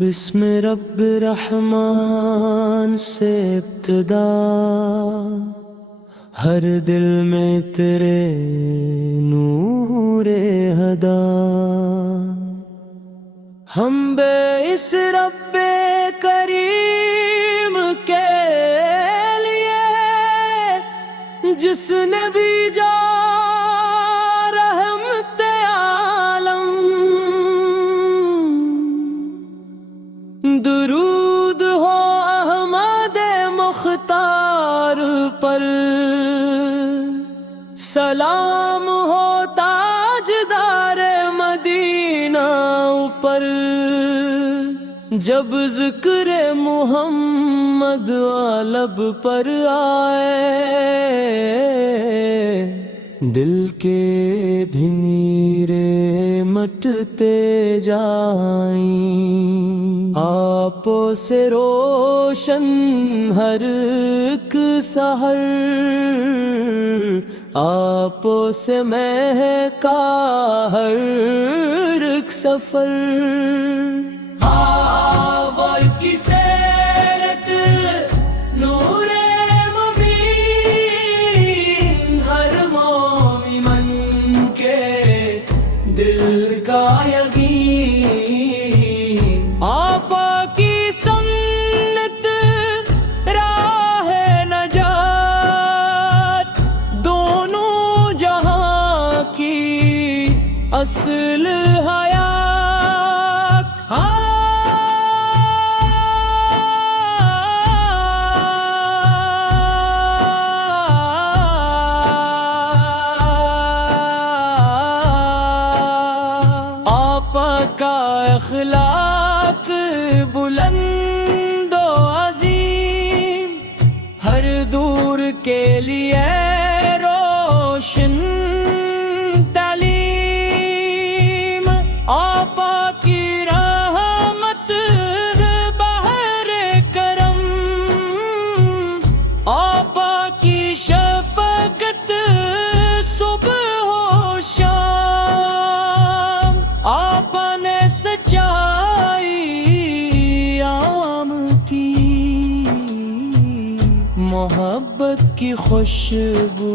بسم رب رحمان سے ابتدا، ہر دل میں تیرے نور ہدا، ہم بے اس رب کریم کے لیے جس نے بھی جا رحمت عالم، درود ہو احمد مختار پر، سلام ہو تاجدار مدینہ پر، جب ذکر محمد لب پر آئے دل کے بھنیرے مٹتے جائیں، آپ سے روشن ہر ایک سحر، آپ سے مہکا ہر ایک سفر، آوا کی سیرت نور مبین، ہر مومن کے دل کا یقین، آپا کی سنت راہ نجات، دونوں جہاں کی اصل حیات، کا اخلاق بلند و عظیم، ہر دور کے لیے روشن تعلیم، آپا کی رحمت بحر کرم، آپا کی شفقت صبح و شام، آپا نے سچائی عام کی، محبت کی خوشبو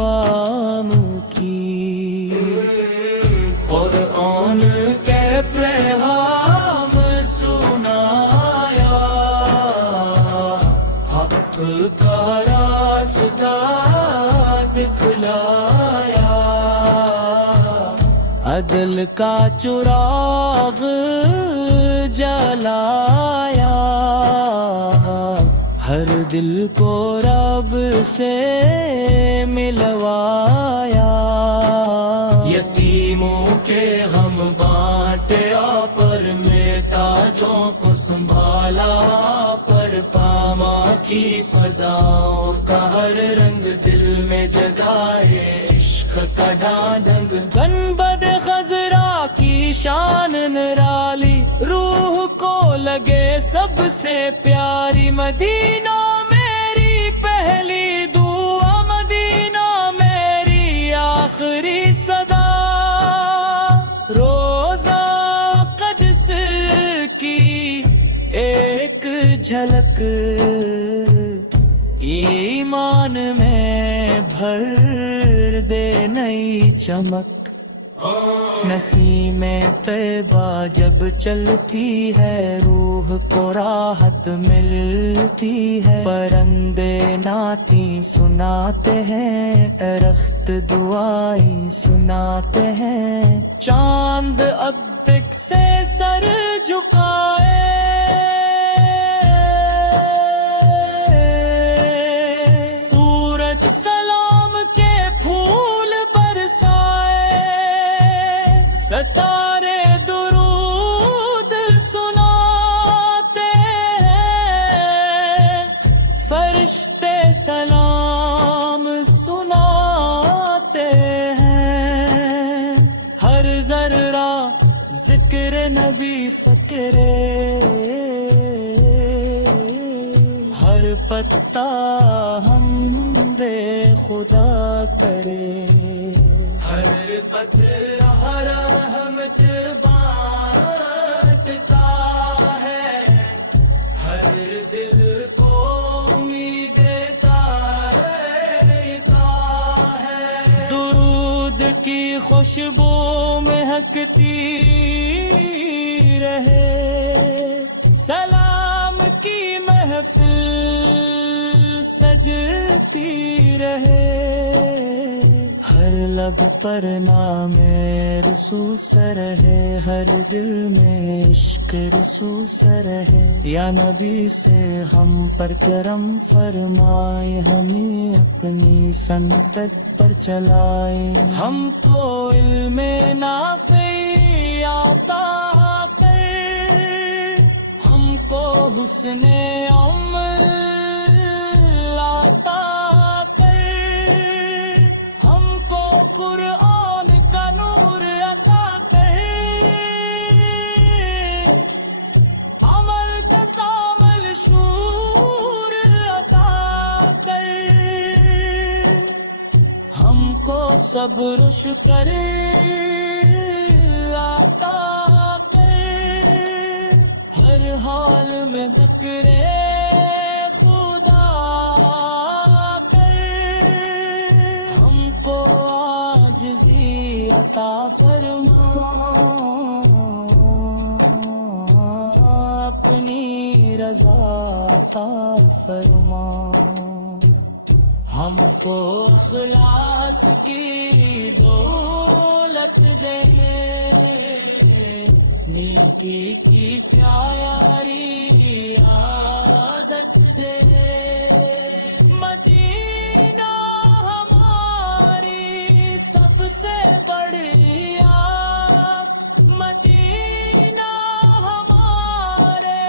عام کی، قرآن کے پیغام سنایا، حق کا راستہ دکھلایا، عدل کا چراغ جلایا، ہر دل کو رب سے ملوایا، یتیموں کے غم بانٹے پر محتاجوں کو سنبھالا، پر پاما کی فضاؤں کا ہر رنگ دل میں جگائے عشق کا ڈھانڈنگ، گنبد خضرا کی شان نرالی، روح کو لگے سب سے پیاری، مدینہ میری پہلی دعا، مدینہ میری آخری صدا، روزہ قدس کی ایک جھلک ایمان میں بھر دے نئی چمک، نسیم طیبہ جب چلتی ہے روح کو راحت ملتی ہے، پرندے نعتیں سناتے ہیں، درخت دعائیں سناتے ہیں، چاند اب تک سے سر جھکائے، سورج سلام کے پھول برسائے، ستارے درود سناتے ہیں، فرشتے سلام سناتے ہیں، ہر ذرہ ذکر نبی فکرے پتا حمد خدا کرے، ہر قطرہ رحمت بانٹتا ہے، ہر دل کو امید دیتا ہے، درود کی خوشبو مہکتی رہے، سلام کی محفل سجتی رہے، ہر لب پر نام رسول سے رہے، ہر دل میں عشق رسول سے رہے، یا نبی سے ہم پر کرم فرمائے، ہمیں اپنی سنت پر چلائے، ہم کو علم نافع عطا کر، ہم کو حسن عمل عطا کر، ہم کو قرآن کا نور عطا کر، عمل کا کامل شعور عطا کر، ہم کو صبر و شکر عطا کر، ہر حال میں ذکر خدا کر، ہم کو عاجزی عطا فرما، اپنی رضا عطا فرما، ہم کو اخلاص کی دولت دے، نیکی کی پیاری عادت دے، مدینہ ہماری سب سے بڑی آس، مدینہ ہمارے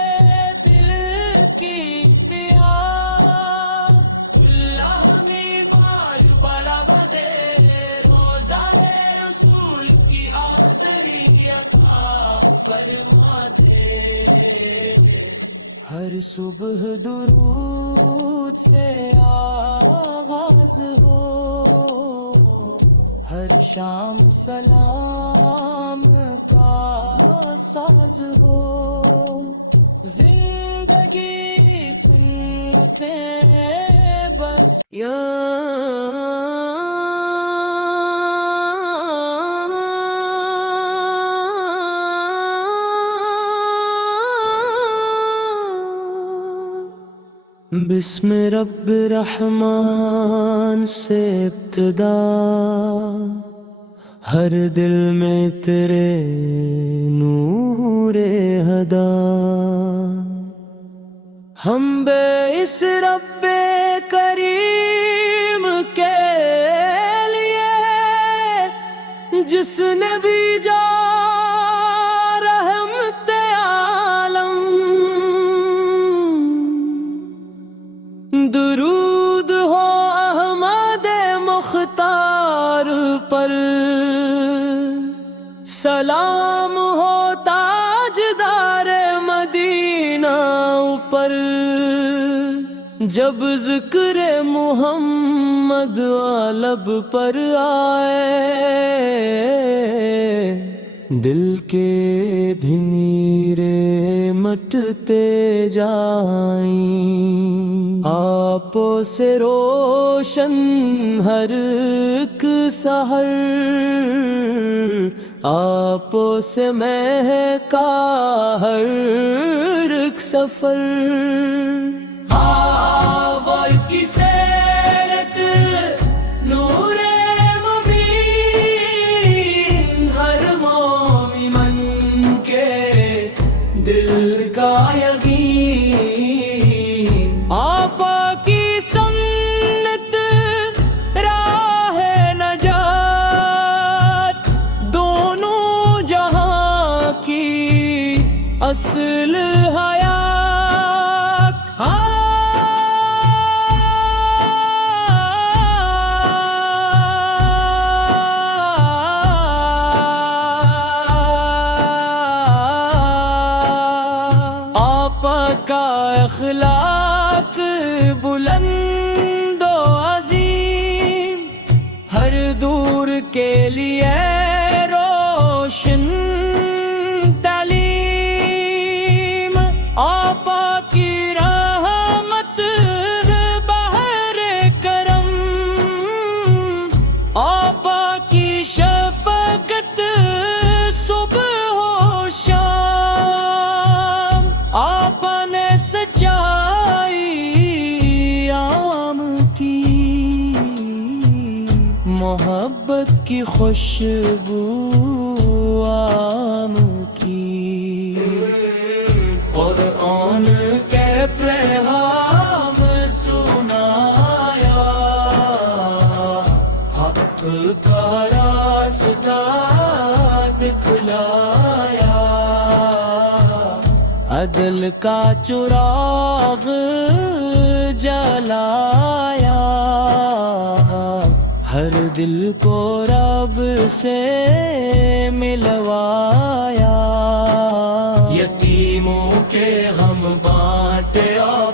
دل کی پیاس، اللہ میں بار بلغ دے، روزہ رسول کی حاضری عطا فرما دے، ہر صبح درود سے آغاز ہو، ہر شام سلام کا ساز ہو، زندگی سنتے بس بسم رب رحمان سے ابتدا، ہر دل میں تیرے نور ہدا، ہم بے اس رب کریم کے لیے جس نے بھی جا رحمت عالم، درود ہو احمد مختار پر، سلام ہو تاجدار مدینہ پر، جب ذکر محمد لب پر آئے، دل کے بھنیرے مٹتے جائیں، آپوں سے روشن ہر ایک سحر، آپوں سے مہکا ہر ایک سفر، آوال کی سیرت نور مبین، ہر مومن کے دل کا یقین، آپا کی سنت راہ نجات، دونوں جہاں کی اصل حیات، آپا کا اخلاق حق بلند و عظیم، ہر دور کے لیے روشن تعلیم، آقا کی رحمت بحر کرم، آقا کی شفقت صبح و شام، آقا نے سچائی عام کی، محبت کی خوشبو عام کی، قرآن کے پیغام سنایا، حق کا راستہ دکھلایا، عدل کا چراغ جلایا، ہر دل کو رب سے ملوایا، یتیموں کے غم بانٹے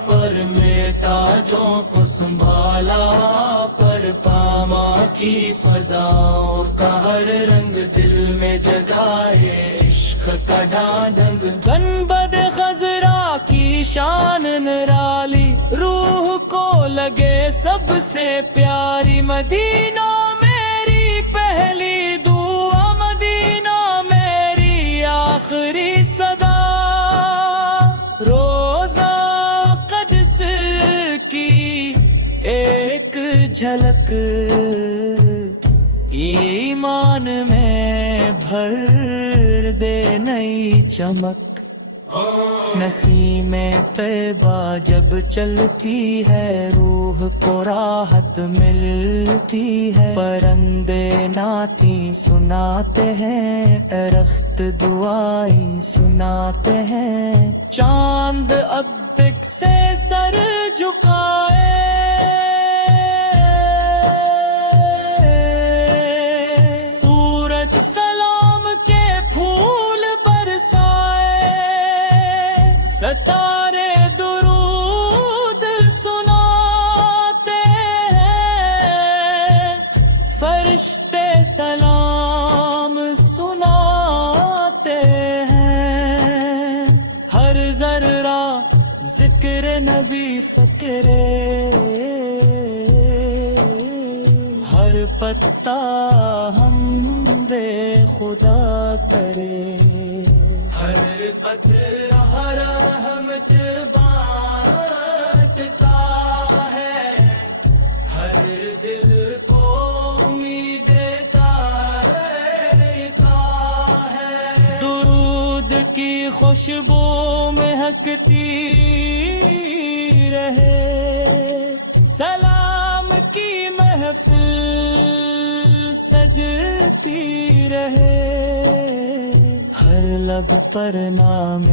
پر محتاجوں کو سنبھالا، پر پاما کی فضاؤں کا ہر رنگ دل میں جگائے عشق کا ڈھانڈنگ، گنبد خضرا کی شان نرالی، روح کو لگے سب سے پیاری، مدینہ میری پہلی دعا، مدینہ میری آخری صدا، روزہ قدس کی ایک جھلک ایمان میں بھر دے نئی چمک، نسیم طیبہ جب چلتی ہے روح کو راحت ملتی ہے، پرندے نعتیں سناتے ہیں، درخت دعائیں سناتے ہیں، چاند اب تک سے سر جھکائے، سورج سلام کے پھول برسائے، ستارے درود سناتے ہیں، فرشتے سلام سناتے ہیں، ہر ذرہ ذکر نبی فکرے، ہر پتا حمد خدا کرے، ہر قطرہ رحمت بانٹتا ہے، ہر دل کو امید دیتا ہے، درود کی خوشبو مہکتی رہے، سلام کی محفل سجتی رہے، ہر لب پر نام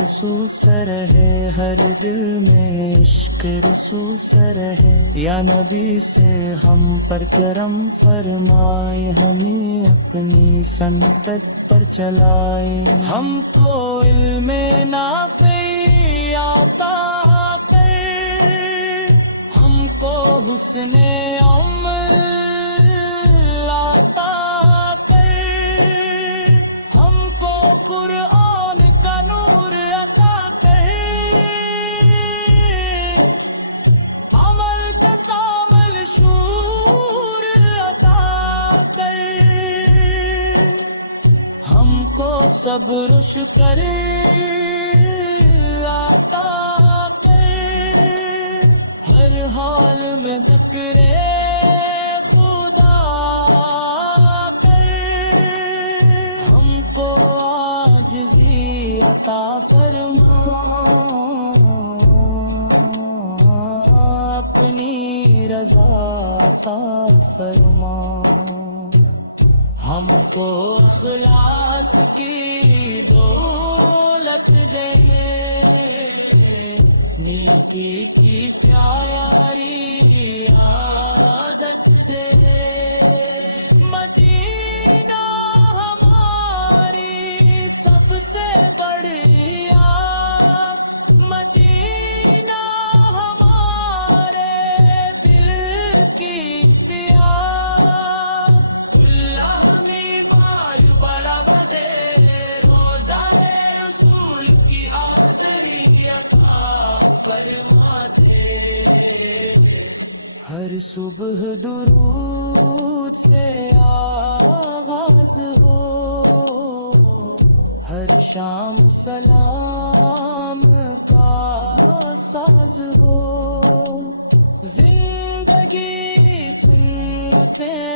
رسول سے رہے، ہر دل میں عشق رسول سے رہے، یا نبی سے ہم پر کرم فرمائے، ہمیں اپنی سنت پر چلائے، ہم کو علم نافع عطا کر، ہم کو حسن عمل عطا کر، ہم کو قرآن کا نور عطا کر، عمل کا کامل شعور عطا کر، ہم کو صبر و شکر عطا کر، ہر حال میں ذکر خدا کر، ہم کو عاجزی عطا فرما، اپنی رضا عطا فرما، ہم کو اخلاص کی دولت دے، نیکی کی پیاری عادت دے، مدینہ ہماری سب سے بڑی آس، مدینہ فرما دے. ہر صبح درود سے آغاز ہو, ہر شام سلام کا ساز ہو. زندگی سنتے